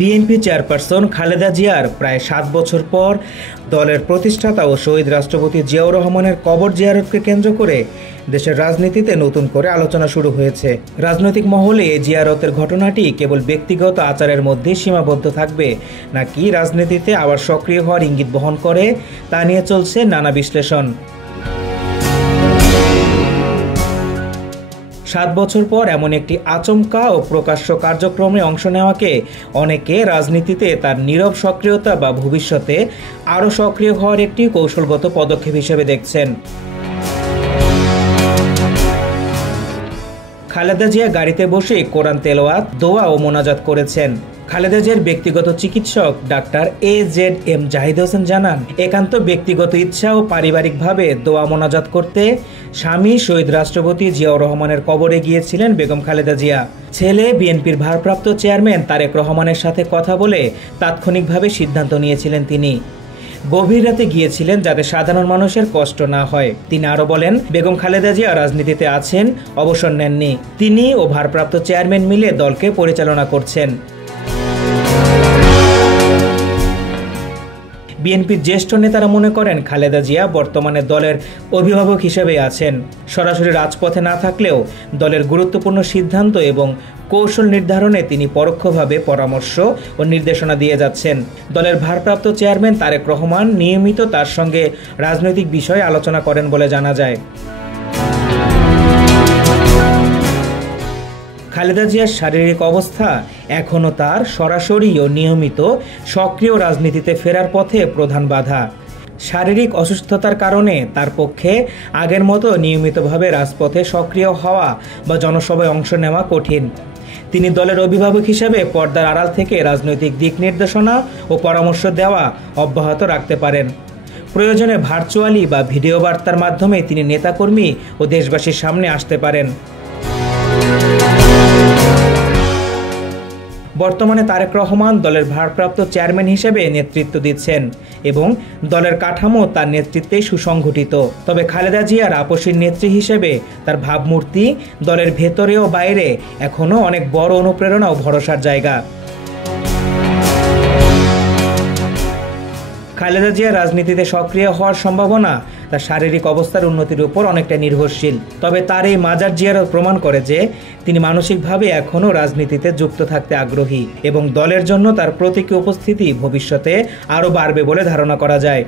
BNP chairperson Khaleda জিয়ার প্রায় 7 বছর পর দলের প্রতিষ্ঠাতা ও শহীদ রাষ্ট্রপতি জিয়াউর রহমানের কবর জিয়ারতকে কেন্দ্র করে দেশের রাজনীতিতে নতুন করে আলোচনা শুরু হয়েছে। রাজনৈতিক মহলে এই জিয়ারতের ঘটনাটি কেবল ব্যক্তিগত আচারের মধ্যে সীমাবদ্ধ থাকবে নাকি রাজনীতিতে আবার সক্রিয় হওয়ার ইঙ্গিত বহন করে তা নিয়ে চলছে নানা বিশ্লেষণ। 7 বছর পর এমন একটি আচমকা ও প্রকাশ্য কার্যক্রমে অংশ নেওয়াকে অনেকে রাজনীতিতে তার নীরব সক্রিয়তা বা ভবিষ্যতে আরও সক্রিয় হওয়ার একটি কৌশলগত পদক্ষেপ হিসেবে দেখছেন। খালেদা জিয়া গাড়িতে বসে কোরআন তেলাওয়াত, দোয়া ও মোনাজাত করেছেন। খালেদা জিয়ার ব্যক্তিগত চিকিৎসক ডাক্তার AZM জাহিদ হোসেন জানান, একান্ত ব্যক্তিগত ইচ্ছা ও পারিবারিকভাবে দোয়া মোনাজাত করতে স্বামী শহীদ রাষ্ট্রপতি জিয়াউর রহমানের কবরে গিয়েছিলেন বেগম খালেদা জিয়া। ছেলে বিএনপির ভারপ্রাপ্ত চেয়ারম্যান তারেক রহমানের সাথে কথা বলে তাৎক্ষণিকভাবে সিদ্ধান্ত নিয়েছিলেন তিনি। গভীর রাতে গিয়েছিলেন যাতে সাধারণ মানুষের কষ্ট না হয়। তিনি আরো বলেন, বেগম খালেদা জিয়া রাজনীতিতে আছেন, অবসর নেননি। তিনি ও ভারপ্রাপ্ত চেয়ারম্যান মিলে দলকে পরিচালনা করছেন। বিএনপির জ্যেষ্ঠ নেতারা মনে করেন খালেদা জিয়া বর্তমানে দলের অভিভাবক হিসেবে আছেন। সরাসরি রাজপথে না থাকলেও দলের গুরুত্বপূর্ণ সিদ্ধান্ত এবং কৌশল নির্ধারণে তিনি পরোক্ষভাবে পরামর্শ ও নির্দেশনা দিয়ে যাচ্ছেন। দলের ভারপ্রাপ্ত চেয়ারম্যান তারেক রহমান নিয়মিত তার সঙ্গে রাজনৈতিক বিষয়ে আলোচনা করেন বলে জানা যায়। খালেদা জিয়ার শারীরিক অবস্থা এখনও তার সরাসরি ও নিয়মিত সক্রিয় রাজনীতিতে ফেরার পথে প্রধান বাধা। শারীরিক অসুস্থতার কারণে তার পক্ষে আগের মতো নিয়মিতভাবে রাজপথে সক্রিয় হওয়া বা জনসভায় অংশ নেওয়া কঠিন। তিনি দলের অভিভাবক হিসেবে পর্দার আড়াল থেকে রাজনৈতিক দিক নির্দেশনা ও পরামর্শ দেওয়া অব্যাহত রাখতে পারেন। প্রয়োজনে ভার্চুয়ালি বা ভিডিও বার্তার মাধ্যমে তিনি নেতাকর্মী ও দেশবাসীর সামনে আসতে পারেন। বর্তমানে তারেক রহমান দলের ভারপ্রাপ্ত চেয়ারম্যান হিসেবে নেতৃত্ব দিচ্ছেন এবং দলের কাঠামো তার নেতৃত্বেই সুসংগঠিত। তবে খালেদা জিয়ার আপসীর নেত্রী হিসেবে তার ভাবমূর্তি দলের ভেতরে ও বাইরে এখনও অনেক বড় অনুপ্রেরণা ও ভরসার জায়গা। খালেদা জিয়া রাজনীতিতে সক্রিয় হওয়ার সম্ভাবনা তার শারীরিক অবস্থার উন্নতির উপর অনেকটা নির্ভরশীল। তবে তার এই মাজার জিয়ারত প্রমাণ করে যে তিনি মানসিকভাবে এখনও রাজনীতিতে যুক্ত থাকতে আগ্রহী এবং দলের জন্য তার প্রতীকী উপস্থিতি ভবিষ্যতে আরও বাড়বে বলে ধারণা করা যায়।